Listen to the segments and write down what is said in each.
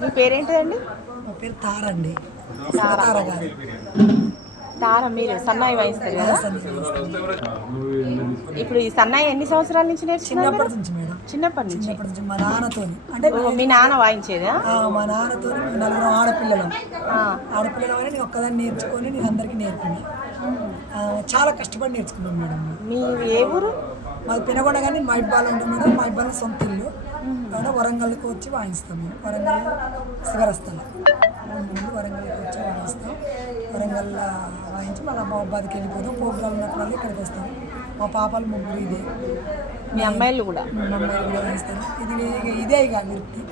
మీ పేరేంటిదండి? మా పేరు తారండి. తార. మీరు సన్నాయి వాయిస్తారు కదా? ఇప్పుడు ఈ సన్నాయి ఎన్ని సంవత్సరాల నుంచి నేర్చుకున్నారు? చిన్నప్పటి నుంచి మేడం. చిన్నప్పటి నుంచి మా నాన్నతో. అంటే మీ నాన్న వాయించేదా? మా నాన్నతో నలుగురు ఆడపిల్లలు అని నేను ఒక్కదాన్ని నేర్చుకొని నేను అందరికీ నేర్పుకున్నా. చాలా కష్టపడి నేర్చుకున్నాను మేడం. మీ ఏ ఊరు? మాది పెనగొండ, కానీ మైబాల్ ఉంటుంది మేడం. మైబాల్ సొంత ఇల్లు. వరంగల్కి వచ్చి వాయిస్తాము. వరంగల్ శివరస్థల వరంగల్కి వచ్చి వాయిస్తాం. వరంగల్లో వాయించి మళ్ళీ మహబాద్కి వెళ్ళిపోతాం. ప్రోగ్రామ్ ఉన్నప్పుడు ఇక్కడికి వస్తాం. మా పాపలు ముగ్గురు ఇదే. మీ అమ్మాయిలు కూడా? మా అమ్మాయిలు కూడా వాయిస్తారు. ఇదే ఇక వృత్తి.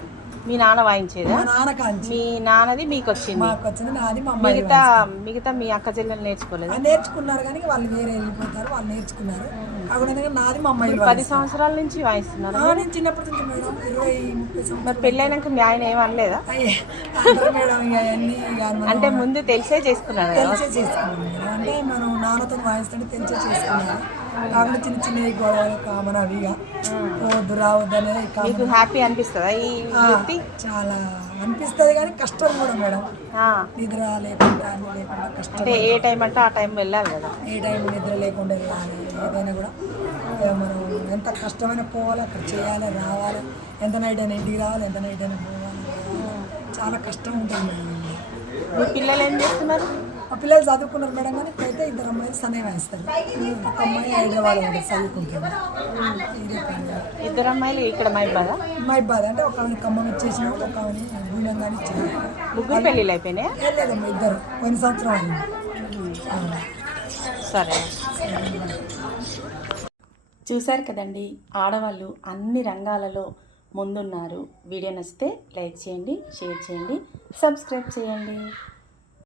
మీ నాన్న వాయించేదా? మా నాన్న కాంచి. మీ నాన్నది మీకు వచ్చింది? మాకు వచ్చింది. నాది మా అమ్మాయి. మిగతా మీ అక్క చెల్లెలు నేర్చుకోలేదు? నేర్చుకున్నారు, కానీ వాళ్ళు వేరే వెళ్ళిపోతారు. వాళ్ళు నేర్చుకున్నారు. కాకుండా నాది మా అమ్మాయి. 10 సంవత్సరాల నుంచి వాయిస్తున్నారు? నేను చిన్నప్పటి నుంచి మేడం. 20-30 సంవత్సరాలు. మరి పెళ్ళైనాక మీ ఆయన ఏమనలేదా? మేడం ఇక అన్నీ అంటే ముందు తెలిసే చేసుకున్నాను. తెలిసే చేసుకున్నాను మేడం. అంటే మనం నాన్నతో వాయిస్తుంటే తెలిసే చేసుకున్నాను. కాకుండా చిన్న చిన్న గొడవలు కామన్ అవిగా వద్దు రావద్దు అనేది. మీకు హ్యాపీ అనిపిస్తుందా ఈ వృత్తి? చాలా అనిపిస్తుంది, కానీ కష్టం కూడా మేడం. నిద్ర లేకుండా కష్టం. అంటే ఏ టైం అంటే ఆ టైం వెళ్ళాలి కదా? ఏ టైం నిద్ర లేకుండా వెళ్ళాలి. ఏదైనా కూడా మనం ఎంత కష్టమైనా పోవాలి, అక్కడ చేయాలి, రావాలి. ఎంత నైట్ అయినా ఇంటికి రావాలి, ఎంత నైట్ అయినా పోవాలి. చాలా కష్టం ఉంటుంది మేడం. మీ పిల్లలు ఏం చేస్తున్నారు? మా పిల్లలు చదువుకున్నారు మేడం, కానీ ఇప్పుడైతే 2 అమ్మాయిలు సన్నయ్య వాయిస్తారు. ఒక అమ్మాయి హైదరాబాద్ ఉంటుంది, చదువుకుంటుంది. 2 అమ్మాయిలు ఇక్కడ మైబాదా? మైబాద్ అంటే ఒక ఆమె ఖమ్మం ఇచ్చేసిన, ఒక ఆమె గుండంగానే ఇచ్చింది. ముగ్గురు పెళ్ళిళ్ళు అయిపోయినాయా? లేదమ్మా, 2. కొన్ని సంవత్సరం అయింది. సరే. చూశారు కదండి, ఆడవాళ్ళు అన్ని రంగాలలో ముందున్నారు. వీడియో నచ్చితే లైక్ చేయండి, షేర్ చేయండి, సబ్స్క్రైబ్ చేయండి.